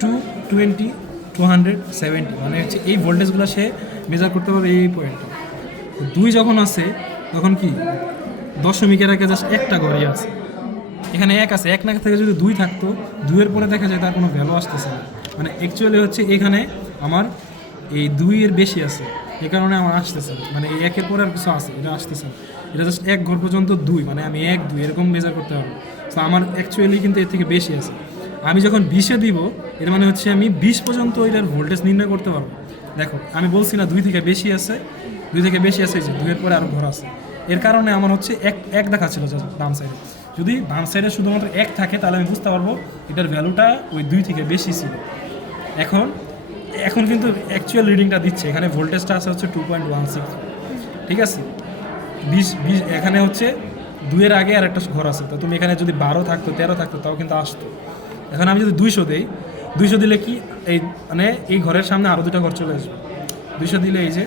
220 270, মানে হচ্ছে এই ভোল্টেজগুলো সে মেজার করতে পারবে এই পয়েন্টটা। 2 যখন আছে তখন কি দশমিকের আগে জাস্ট একটা ঘরই আছে, এখানে 1 আছে, 1 না থেকে যদি 2 থাকতো, 2-এর পরে দেখা যায় তার কোনো ভ্যালু আসতেছে না, মানে অ্যাকচুয়ালি হচ্ছে এখানে আমার এই 2-এর বেশি আছে, এই কারণে আমার আসতেছে না, মানে এই 1-এর পরে আর কিছু আছে, এটা আসতেছে না, এটা জাস্ট 1 ঘর পর্যন্ত 2, মানে আমি 1 2 এরকম মেজার করতে পারবো। তো আমার অ্যাকচুয়ালি কিন্তু এর থেকে বেশি আছে। আমি যখন 20-এ দিব, এর মানে হচ্ছে আমি 20 পর্যন্ত এটার ভোল্টেজ নির্ণয় করতে পারবো। দেখো আমি বলছি না 2 থেকে বেশি আছে, 2 থেকে বেশি আছে, যে 2-এর পরে আরও ঘর আছে, এর কারণে আমার হচ্ছে এক দেখাচ্ছিল বাম সাইডে। যদি বাম সাইডে শুধুমাত্র 1 থাকে তাহলে আমি বুঝতে পারবো এটার ভ্যালুটা ওই 2 থেকে বেশি ছিল। এখন কিন্তু অ্যাকচুয়াল রিডিংটা দিচ্ছে, এখানে ভোল্টেজটা আছে হচ্ছে 2.16, ঠিক আছে। 20 এখানে হচ্ছে 2-এর আগে আর একটা ঘর আছে, তো তুমি এখানে যদি 12 থাকতো 13 থাকতো তাও কিন্তু আসতো। এখন আমি যদি 200 দিই, 200 দিলে কি এই মানে এই ঘরের সামনে আরও 2টা ঘর চলে আসবে। 200 দিলে এই যে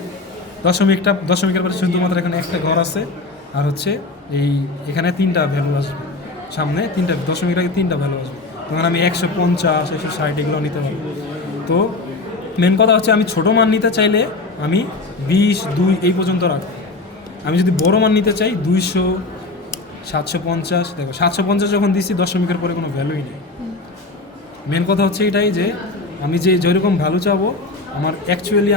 দশমিকের পরে শুধুমাত্র এখানে একটা ঘর আছে, আর হচ্ছে এখানে 3টা ভ্যালু আসবে, সামনে 3টা দশমিকের আগে 3টা ভ্যালু আসবে, তখন আমি 150 160 এগুলো নিতে পারবো। তো মেন কথা হচ্ছে আমি ছোটো মান নিতে চাইলে আমি 20 2 এই পর্যন্ত রাখবো। আমি যদি বড় মান নিতে চাই 200 750, দেখো 750 যখন দিচ্ছি দশমিকের পরে কোনো ভ্যালুই নেই। মেন কথা হচ্ছে এটাই যে আমি যেরকম ভ্যালু চাবো, আমার অ্যাকচুয়ালি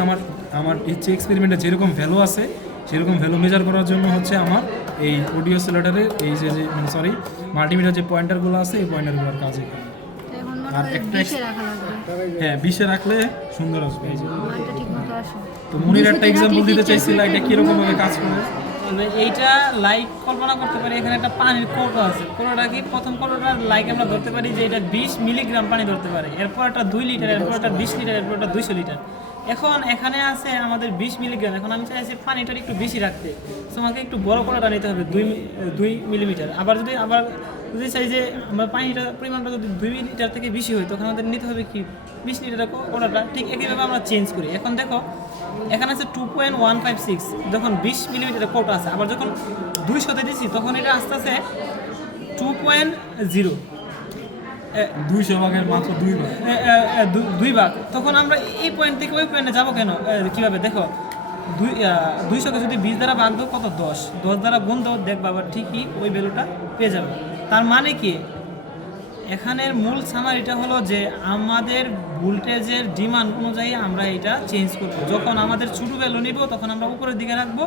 আমার হচ্ছে এক্সপেরিমেন্টে যেরকম ভ্যালু আছে সেরকম ভ্যালু মেজার করার জন্য হচ্ছে আমার এই অডিও সিলেটারের এই যে মানে সরি মাল্টিমিটার যে পয়েন্টারগুলো আছে এই পয়েন্টারগুলোর কাজ এখানে। আর একটা হ্যাঁ 20-এ রাখলে সুন্দর আসবে। এই যে তো মনির একটা এক্সাম্পল দিতে চাইছিল, এটা কীরকমভাবে কাজ করে। এইটা লাইক কল্পনা করতে পারি, এখানে একটা পানির কৌটো আছে, কৌটোটা কি প্রথম কৌটোটা লাইক আমরা ধরতে পারি যে এটা 20 মিলিগ্রাম পানি ধরতে পারে, এরপর একটা 2 লিটার, এরপর একটা 20 লিটার, এরপর একটা 200 লিটার। এখন এখানে আছে আমাদের 20 মিলিগ্রাম, এখন আমি চাইছি পানিটা একটু বেশি রাখতে, তো আমাকে একটু বড় কৌটোটা নিতে হবে 2 মিলিমিটার। আবার যদি চাই যে আমার পানিটা পরিমাণটা যদি 2 লিটার থেকে বেশি হয়, তখন আমাদের নিতে হবে কি 20 লিটার কৌটোটা। ঠিক একইভাবে আমরা চেঞ্জ করি। এখন দেখো এখানে আছে 2.156, যখন 20 মিলিমিটারের কৌটো আছে, আবার যখন 200-তে দিচ্ছি তখন এটা আস্তে আস্তে 2.0, 200 ভাগের মাত্র 2 ভাগ। তখন আমরা এই পয়েন্ট থেকে ওই পয়েন্টে যাবো কেন, কীভাবে দেখো 200-কে যদি 20 দ্বারা ভাগ দাও কত 10 দ্বারা গুণ দাও, দেখবা আবার ঠিকই ওই ভ্যালুটা পেয়ে যাবে। তার মানে কি এখানের মূল সামারিটা হলো যে আমাদের ভোল্টেজের ডিমান্ড অনুযায়ী আমরা এটা চেঞ্জ করব। যখন আমাদের ছোটো ভ্যালু নিব তখন আমরা উপরের দিকে রাখবো,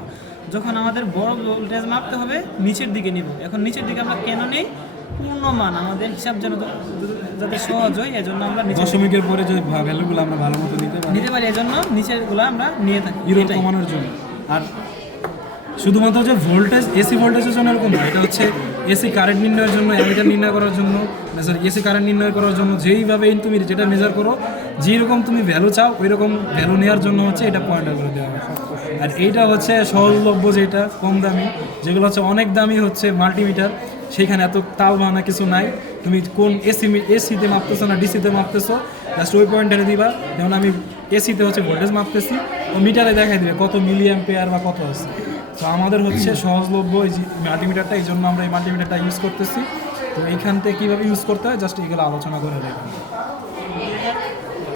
যখন আমাদের বড় ভোল্টেজ মাপতে হবে নিচের দিকে নিব। এখন নিচের দিকে আমরা কেন নেই, পূর্ণ মান আমাদের হিসাব যেন যাতে সহজ হয়, এজন্য আমরা দশমিকের পরে যে ভ্যালুগুলো আমরা ভালো মতো নিতে পারি, এজন্য নিচেরগুলো আমরা নিয়ে থাকি ইরোর কমানোর জন্য। আর শুধুমাত্র যে ভোল্টেজ এসি ভোল্টেজের জন্য এরকম না, এটা হচ্ছে এসি কারেন্ট নির্ণয়ের জন্য, অ্যামিটার নির্ণয় করার জন্য, এসি কারেন্ট নির্ণয় করার জন্য যেইভাবে তুমি যেটা মেজার করো, যেরকম তুমি ভ্যালু চাও ওই রকম ভ্যালু নেওয়ার জন্য হচ্ছে এটা পয়েন্টার করে দেওয়া হয়। আর এইটা হচ্ছে সহজলভ্য, যেটা কম দামি, যেগুলো হচ্ছে অনেক দামি হচ্ছে মাল্টিমিটার, সেইখানে এত তাল বাহানা কিছু নাই। তুমি কোন এসিতে মাপতেছো না ডিসিতে মাপতেছো, জাস্ট ওই পয়েন্টারে দিবা। যেমন আমি এসিতে হচ্ছে ভোল্টেজ মাপতেছি, ও মিটারে দেখাই দিবে কত মিলি অ্যাম্পিয়ার বা কত আছে। তো আমাদের হচ্ছে সহজলভ্য এই যে মাল্টিমিটারটা, এই জন্য আমরা এই মাল্টিমিটারটা ইউজ করতেছি। তো এইখান থেকে কীভাবে ইউজ করতে হয় জাস্ট এগুলো আলোচনা করে রাখবো।